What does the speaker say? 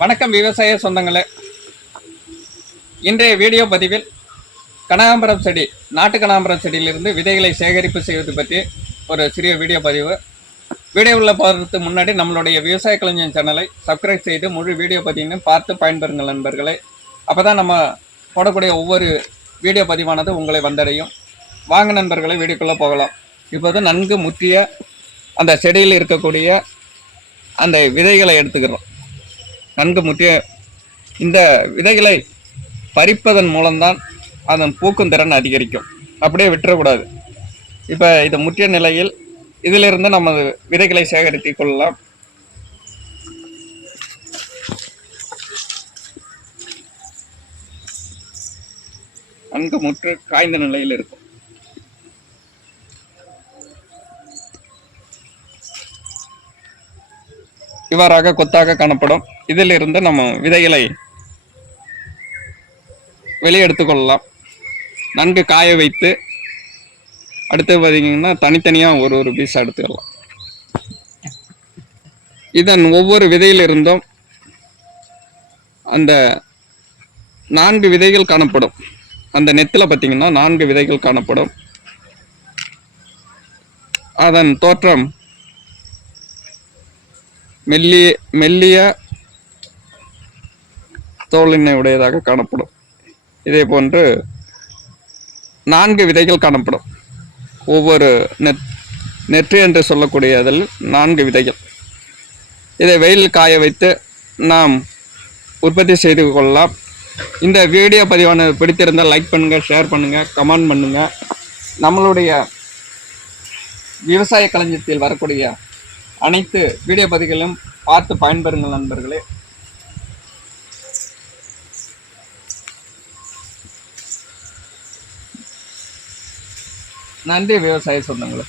வணக்கம் விவசாய சொந்தங்களே. இன்றைய வீடியோ பதிவில் கனகாம்பரம் செடி நாட்டு கனகாம்பரம் செடியிலிருந்து விதைகளை சேகரிப்பு செய்வது பற்றி ஒரு சிறிய வீடியோ பதிவு. வீடியோவில் போகிறதுக்கு முன்னாடி நம்மளுடைய விவசாய கலைஞன் சேனலை சப்ஸ்கிரைப் செய்து முழு வீடியோ பதிவையும் பார்த்து பயன்பெறுங்கள் நண்பர்களே. அப்போ தான் நம்ம போடக்கூடிய ஒவ்வொரு வீடியோ பதிவானது உங்களை வந்தடையும். வாங்க நண்பர்களை வீடியோக்குள்ளே போகலாம். இப்போது நன்கு முற்றிய அந்த செடியில் இருக்கக்கூடிய அந்த விதைகளை எடுத்துக்கிறோம். நன்கு முற்றிய இந்த விதைகளை பறிப்பதன் மூலம்தான் அதன் பூக்கும் திறன் அதிகரிக்கும். அப்படியே விட்டுறக்கூடாது. இப்போ இது முற்றிய நிலையில் இதிலிருந்து நம்ம விதைகளை சேகரித்துக் கொள்ளலாம். நன்கு முற்று காய்ந்த நிலையில் இருக்கும். இவ்வாறாக கொத்தாக காணப்படும். இதிலிருந்து நம்ம விதைகளை வெளியெடுத்து எடுத்துக்கொள்ளலாம் நன்கு காய வைத்து அடுத்து பார்த்தீங்கன்னா தனித்தனியாக ஒரு ஒரு பீஸ் எடுத்துக்கலாம் இதன் ஒவ்வொரு விதையிலிருந்தும் அந்த நான்கு விதைகள் காணப்படும். அந்த நெத்தில் பார்த்தீங்கன்னா நான்கு விதைகள் காணப்படும். அதன் தோற்றம் மெல்லிய மெல்லிய தோலினை உடையதாக காணப்படும். இதே போன்று நான்கு விதைகள் காணப்படும். ஒவ்வொரு நெற் நெற்றி என்று சொல்லக்கூடியதில் நான்கு விதைகள். இதை வெயிலில் காய வைத்து நாம் உற்பத்தி செய்து கொள்ளலாம். இந்த வீடியோ பதிவானது பிடித்திருந்தால் லைக் பண்ணுங்கள் ஷேர் பண்ணுங்கள் கமெண்ட் பண்ணுங்கள் நம்மளுடைய விவசாய களஞ்சியத்தில் வரக்கூடிய அனைத்து வீடியோ பதிவுகளும் பார்த்து பயன்பெறுங்கள் நண்பர்களே. நன்றி விவசாய சொந்தங்களே.